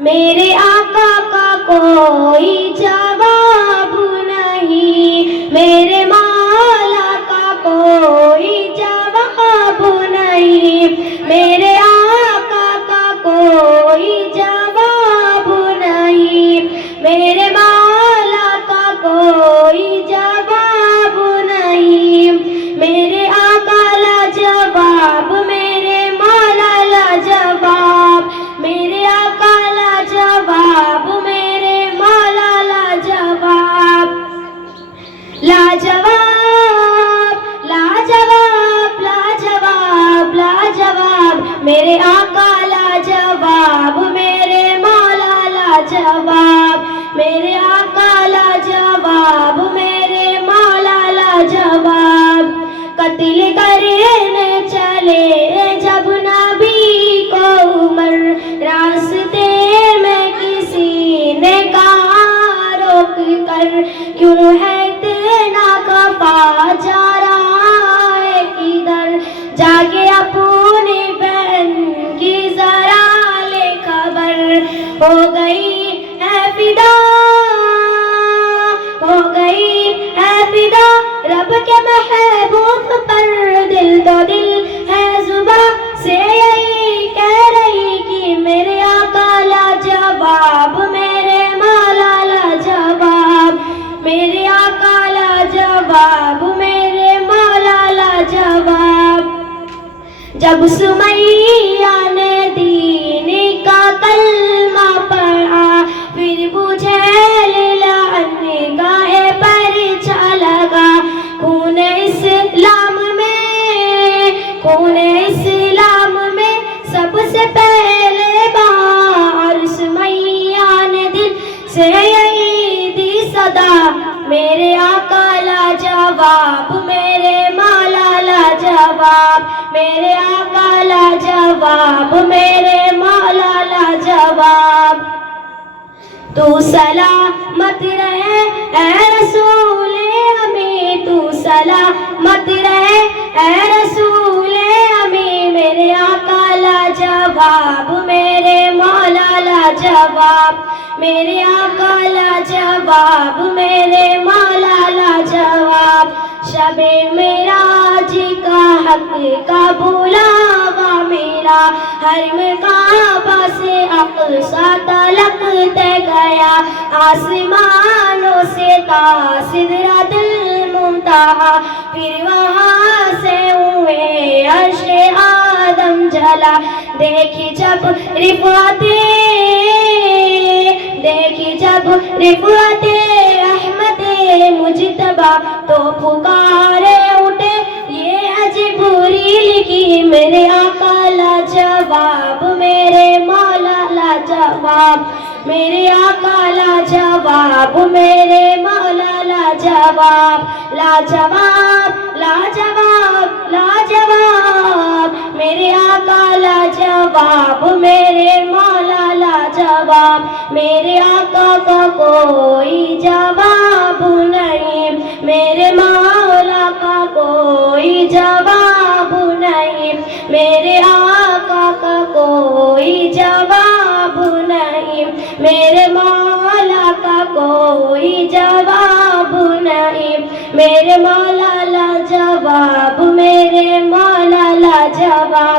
میرے آقا کا کوئی جواب نہیں، میرے مولا کا کوئی جواب نہیں، میرے آقا کا کوئی جواب نہیں، میرے مولا کا کوئی جواب نہیں، میرے آقا لاجواب، میرے مولا لاجواب، میرے آقا لاجواب، میرے مولا لاجواب، لاجواب لاجواب لاجواب لاجواب، میرے آقا لاجواب، میرے مولا لاجواب، میرے آقا لاجواب، میرے مولا لاجواب۔ قتل کرنے چلے جب نبی کو عمر، راستے میں کسی نے کہا روک کر، کیوں ہے اتنا خفا جا رہا ہے کدھر، جا کے اپنی بہن کی ذرا لے خبر، ہو گئی ہے فدا، ہو گئی ہے فدا رب کے محبوب پر، دل تو دل ہے زباں سے یہی کہہ رہی کہ میرے آقا لاجواب، میرے مولا لاجواب، میرے آقا لاجواب، میرے مولا لاجواب۔ جب سمیہ نے دین کا کلمہ پڑھا، پھر بجھے لعنگاہ پر لگا، خون اسلام میں، خون اسلام میں سب سے پہلے بہار، سمیہ نے دل سے یہی دی صدا، میرے آقا لاجواب، میرے مولا لاجواب، میرے آقا لاجواب، میرے مولا لاجواب۔ تو سلامت رہے اے رسول امی، تو سلامت رہے اے رسول امی، میرے آقا لاجواب، میرے مولا لاجواب، میرے آقا لاجواب، میرے مولا لاجواب۔ شب معراج کا حق کا بلاوا میرا، حرم کعبہ سے اقصیٰ تلک طے گیا، آسمانوں سے تا سدرۃ المنتہا، پھر وہاں سے ہوئے عرش آدم جلا، دیکھی جب رفعتیں، دیکھی جب رفعتیں احمد مجتبیٰ، تو پکارے اٹھے یہ جبریل کی، میرے آقا لاجواب، میرے مولا لاجواب، میرے آقا لاجواب، میرے مولا لاجواب، لاجواب لاجواب لاجواب، میرے آقا لاجواب، میرے مولا لاجواب، میرے آقا کا کوئی جواب نہیں، میرے مولا کا کوئی جواب نہیں، میرے آقا کا کوئی جواب نہیں، میرے مولا کا کوئی جواب نہیں، میرے مولا لاجواب، میرے مولا لاجواب۔